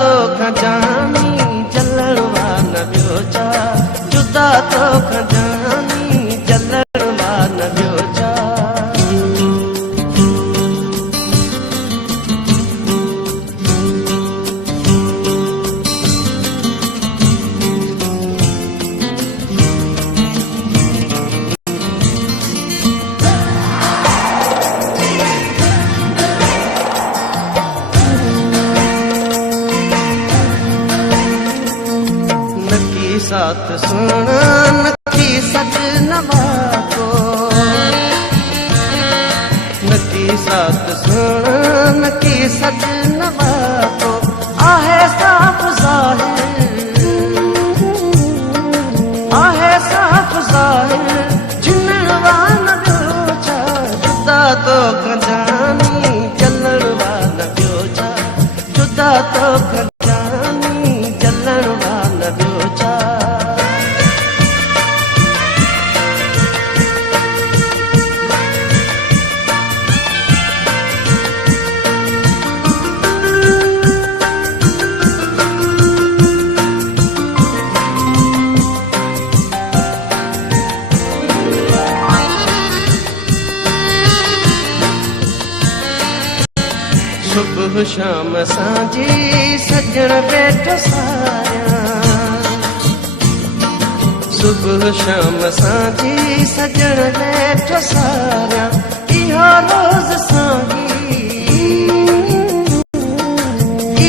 तो खजानी जलण वान ॿियो छा, जुदा तो खजानी जलण वान ॿियो छा। साथ सुना नकी सजनवा को, नकी साथ सुना नकी सजनवा को, आहे साफ ज़ाहिर, आहे साफ ज़ाहिर, जिनण वान ॿियो छा, जुदा तो खजानी जलण वान ॿियो छा, जुदा तो खजानी जलण वान ॿियो छा। सुबह शाम सांझी सजण वेठो सारिया, सुबह शाम सांझी सजण वेठो सारिया, इहो रोज़ सांझी,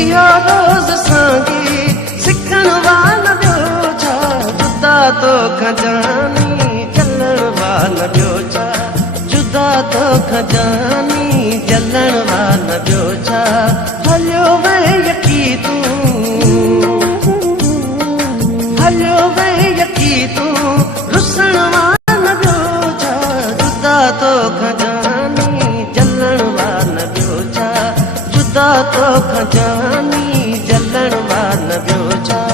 इहो रोज़ सांझी, सिखण वान ॿियो छा, जुदा तो खजानी जलण वान ॿियो छा, जुदा तो खजानी जलण वान ॿियो छा। हलियो वे यकी तूं, हलियो वे यकी तूं, रुसण वान ॿियो छा, जुदा तो खजानी जलण वान ॿियो छा, जुदा तो खजानी जलण वान ॿियो छा।